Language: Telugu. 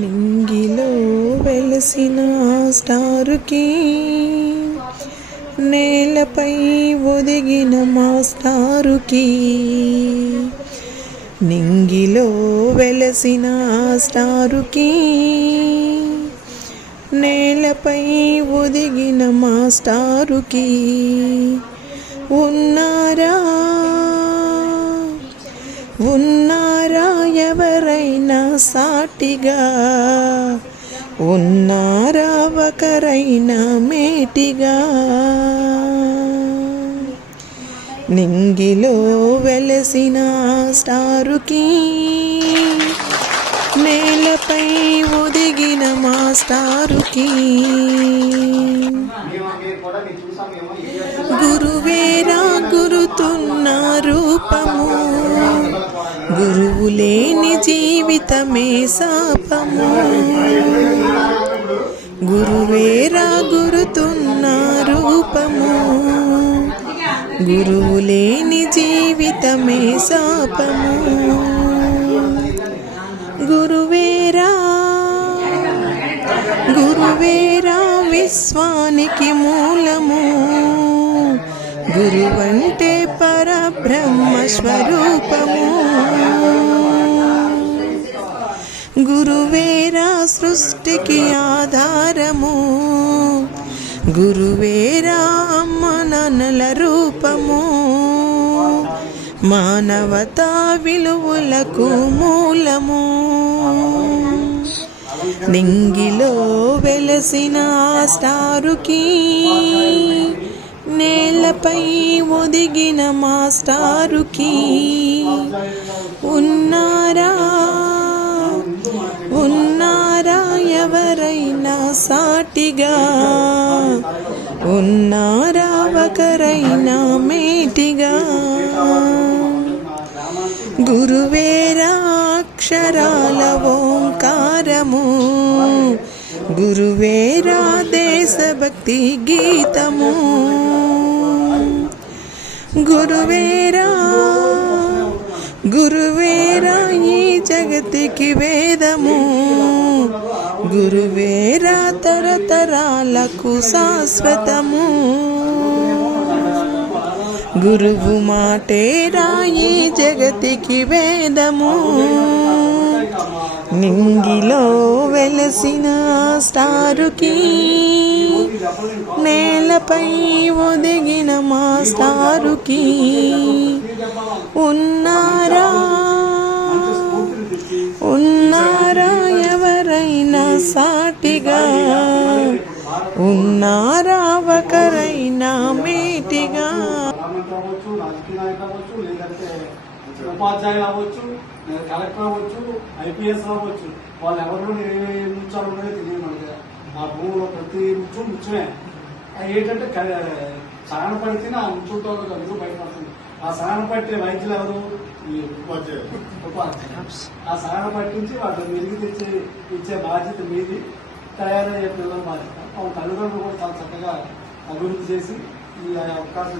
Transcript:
నింగిలో వెలసిన స్టారుకి నేలపై ఒదిగిన మాస్టారుకి, నింగిలో వెలసిన స్టారుకి నేలపై ఒదిగిన మాస్టారుకి ఉన్నారా ఉన్నారా ఎవరైనా సాటిగా, ఉన్నారా ఒకరైనా మేటిగా? నింగిలో వెలసిన స్టారుకి నేలపై ఒదిగిన మాస్టారుకి గురువేరా గురుతున్న రూపము, గురువు లేని జీవితమే శాపము. గురువేరా గురుతున్న రూపము, గురువు లేని జీవితమే శాపము. గురువేరా గురువేరా విశ్వానికి మూలము, గురువంటే పరబ్రహ్మ స్వరూపము. గురువేరా సృష్టికి ఆధారము, గురువేరా అమ్మ నాన్నల రూపము. మానవతా విలువలకు మూలము. నింగిలో వెలసిన స్టారుకి నేలపై ఒదిగిన మాస్టారుకి ఉన్నారా ఉన్నారా ఎవరైనా సాటిగా, ఉన్నారా ఒకరైనా మేటిగా? గురువేరా అక్షరాల ఓంకారము, గురువేరా దేశభక్తి గీతము. గురువేరా గురువేరా ఈ జగతికి వేదము, గురువేరా తరతరాలకు శాశ్వతము. గురువు మాటేరా ఈ జగతికి వేదము. నింగిలో వెలసిన స్టారుకి నేలపై ఒదిగిన మాస్టారుకి ఉన్నారా ఉన్నారా ఎవరైనా సాటిగా, ఉన్నారా ఒకరైనా మేటిగా? ఉపాధ్యాయులు అవ్వచ్చు, కలెక్టర్ అవ్వచ్చు, ఐపీఎస్ అవ్వచ్చు. వాళ్ళు ఎవరు నిల్చాలో తెలియదు మనకి. మా భూమిలో ప్రతి ముచ్చు ముచ్చమే. ఏంటంటే సహన పడితేనే ఆ ముచ్చుతో అందుకు బయటపడుతుంది. ఆ సహన పట్టే వైద్యులు ఎవరు? ఉపాధ్యాయులు. ఆ సహన పట్టించి వాటిని మెరుగు తెచ్చి ఇచ్చే బాధ్యత మీది, తయారయ్యే పిల్లల బాధ్యత. వాళ్ళ తల్లిదండ్రులు కూడా చాలా చక్కగా అభివృద్ధి చేసి ఈ అవకాశం